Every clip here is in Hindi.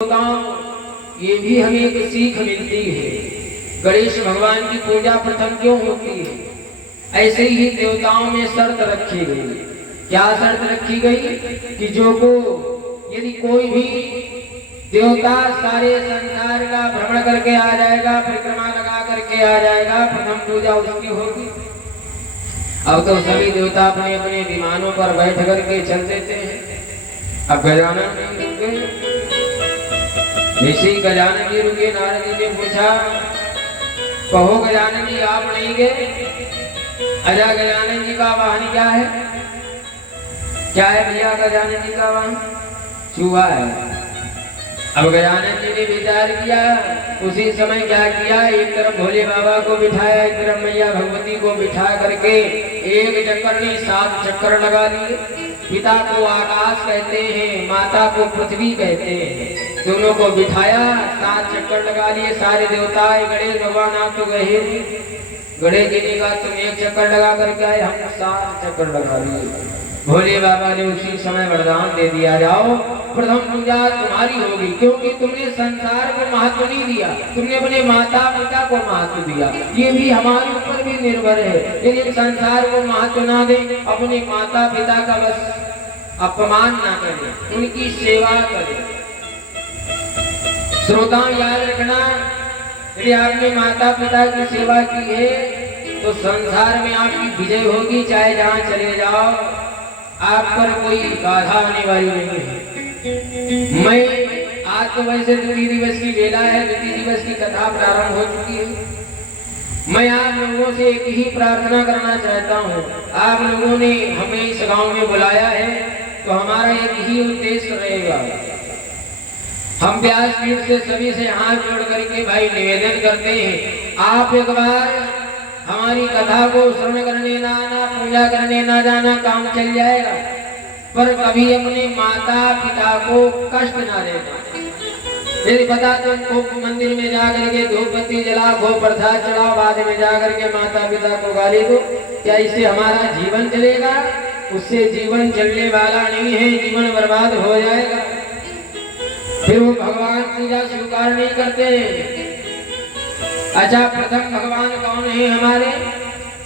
ये भी हमें एक सीख मिलती है। गणेश भगवान की पूजा प्रथम क्यों होती है? ऐसे ही देवताओं में शर्त रखी गई। क्या शर्त रखी गई कि जो को यदि कोई भी देवता सारे संसार का भ्रमण करके आ जाएगा, परिक्रमा लगा करके आ जाएगा, प्रथम पूजा उसकी होगी। अब तो सभी देवता अपने अपने विमानों पर बैठ करके चल देते हैं। अब गजानन जी रुके, जैसे ही गजानन जी रुके, नारद जी ने पूछा, कहो गजानन जी आप नहीं गए? अजा गजानन जी का वाहन क्या है? क्या है भैया गजानन जी का वाहन? चूहा है। अब गजानन जी ने विचार किया, उसी समय क्या किया, एक तरफ भोले बाबा को बिठाया, एक तरफ मैया भगवती को बिठा करके एक चक्कर में 7 चक्कर लगा लिए। पिता को आकाश कहते हैं, माता को पृथ्वी कहते हैं। दोनों को बिठाया, 7 चक्कर लगा लिए। सारे देवता आए, गणेश भगवान आप तो गए नहीं। गणेश जी ने कहा तुम 1 चक्कर लगा करके आए, हम 7 चक्कर लगा लिए। भोले बाबा ने उसी समय वरदान दे दिया, जाओ प्रथम पूजा तुम्हारी होगी, क्योंकि तुमने संसार को महत्व नहीं दिया, तुमने अपने माता पिता को महत्व दिया। ये भी हमारे ऊपर भी निर्भर है। यदि संसार को महत्व ना दे, अपने माता पिता का बस अपमान ना करें, उनकी सेवा करें। श्रोताओं याद रखना, यदि आपने माता पिता की सेवा की है तो संसार में आपकी विजय होगी। चाहे जहाँ चले जाओ, आप पर कोई बाधा आने वाली नहीं है। मैं आज तो वैसे द्वितीय दिवस की वेला है, द्वितीय दिवस की कथा प्रारंभ हो चुकी है। मैं आप लोगों से एक ही प्रार्थना करना चाहता हूँ। आप लोगों ने हमें इस गांव में बुलाया है तो हमारा एक ही उद्देश्य रहेगा। हम व्यासपीठ से सभी से हाथ जोड़ करके भाई निवेदन करते हैं, आप एक बार हमारी कथा को श्रवण करने ना आना, पूजा करने ना जाना, काम चल जाएगा, पर कभी अपने माता पिता को कष्ट ना देना। यदि पता तो उनको मंदिर में जाकर के धूप बत्ती जला, गो प्रसाद चढ़ाओ, बाद में जाकर के माता पिता को गाली दो, क्या इससे हमारा जीवन चलेगा? उससे जीवन चलने वाला नहीं है, जीवन बर्बाद हो जाएगा। फिर वो भगवान पूजा स्वीकार नहीं करते। अच्छा, प्रथम भगवान कौन है हमारे?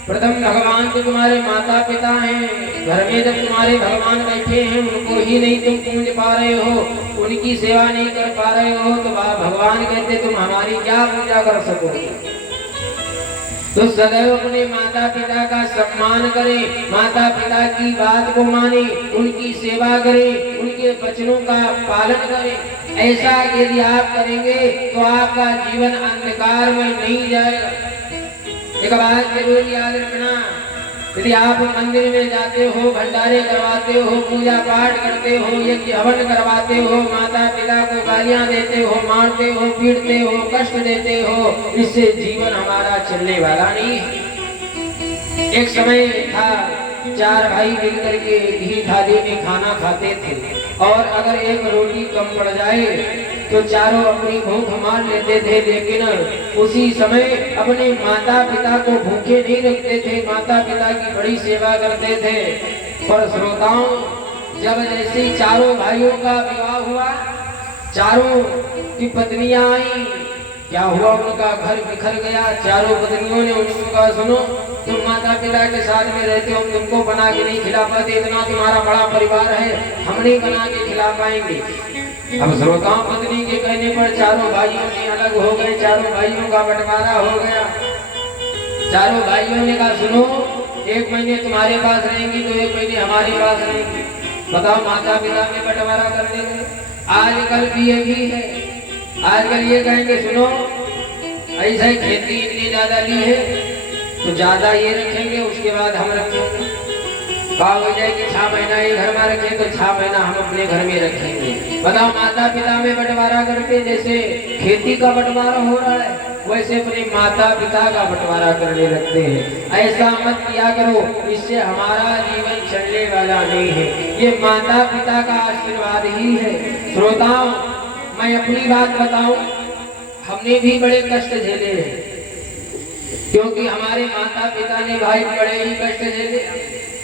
प्रथम भगवान तो तुम्हारे माता पिता हैं। घर में जब तुम्हारे भगवान बैठे हैं, उनको ही नहीं तुम पूज पा रहे हो, उनकी सेवा नहीं कर पा रहे हो, तो भगवान कहते तुम हमारी क्या पूजा कर सकोगे? तो सदैव अपने माता पिता का सम्मान करें, माता पिता की बात को माने, उनकी सेवा करें, उनके वचनों का पालन करें। ऐसा यदि आप करेंगे तो आपका जीवन अंधकार में नहीं जाएगा। एक बात जरूर याद रखना, यदि आप मंदिर में जाते हो, भंडारे करवाते हो, पूजा पाठ करते हो, यज्ञ हवन करवाते हो, माता पिता को गालियां देते हो, मारते हो, पीटते हो, कष्ट देते हो, इससे जीवन हमारा चलने वाला नहीं है। एक समय था, 4 भाई मिलकर के एक ही थाली में खाना खाते थे, और अगर एक रोटी कम पड़ जाए तो चारों अपनी भूख मार लेते थे, लेकिन उसी समय अपने माता पिता को भूखे नहीं रखते थे, माता पिता की बड़ी सेवा करते थे। पर श्रोताओं, जब जैसे चारों भाइयों का विवाह हुआ, चारों की पत्नियां आई, क्या हुआ? उनका घर बिखर गया। चारों पत्नियों ने उनको कहा, सुनो, तुम माता पिता के साथ में रहते हो, तुमको बना के नहीं खिला पाते, इतना तुम्हारा बड़ा परिवार है, हम नहीं बना के खिला पाएंगे। अब श्रोताओं, पत्नी के कहने पर चारों भाइयों ने अलग हो गए, चारों भाइयों का बंटवारा हो गया। चारों भाइयों ने कहा, सुनो, 1 महीने तुम्हारे पास रहेंगी तो 1 महीने हमारे पास रहेंगी। बताओ, माता पिता में बंटवारा कर देंगे। आजकल भी ये भी है, आजकल ये कहेंगे, सुनो, ऐसा ही खेती इतनी ज्यादा ली है तो ज्यादा ये रखेंगे, उसके बाद हम रखेंगे। कहा हो जाए कि 6 महीना ये घर में रखें तो 6 महीना हम अपने घर में रखेंगे। बताओ, माता पिता में बंटवारा करके जैसे खेती का बंटवारा हो रहा है, वैसे अपने माता पिता का बंटवारा करने लगते हैं। ऐसा मत किया करो, इससे हमारा जीवन चलने वाला नहीं है। ये माता पिता का आशीर्वाद ही है। श्रोताओं, मैं अपनी बात बताऊं, हमने भी बड़े कष्ट झेले हैं, क्योंकि हमारे माता पिता ने भाई बड़े ही कष्ट झेले।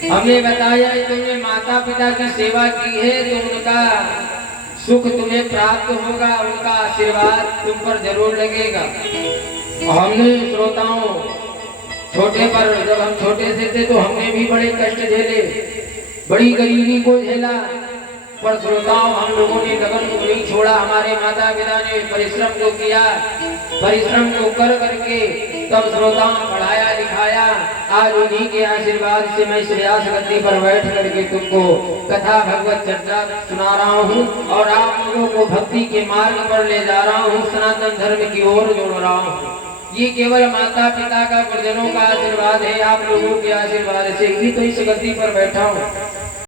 हमने बताया, तुमने माता पिता की सेवा की है तो उनका सुख तुम्हें प्राप्त होगा, उनका आशीर्वाद तुम पर जरूर लगेगा। हमने श्रोताओं छोटे पर, जब हम छोटे से थे तो हमने भी बड़े कष्ट झेले, बड़ी गरीबी को झेला, पर श्रोताओं हम लोगों ने लगन को नहीं छोड़ा। हमारे माता पिता ने परिश्रम को किया, परिश्रम को कर करके तब श्रोताओं पढ़ाया लिखाया। आज उन्हीं के आशीर्वाद से मैं श्रेयास गद्दी पर बैठ करके तुमको कथा भगवत चर्चा सुना रहा हूँ और आप लोगों को भक्ति के मार्ग पर ले जा रहा हूँ, सनातन धर्म की ओर जोड़ रहा हूँ। ये केवल माता पिता का, गुरुजनों का आशीर्वाद है। आप लोगों के आशीर्वाद से ही तो इस गद्दी पर बैठा हूँ।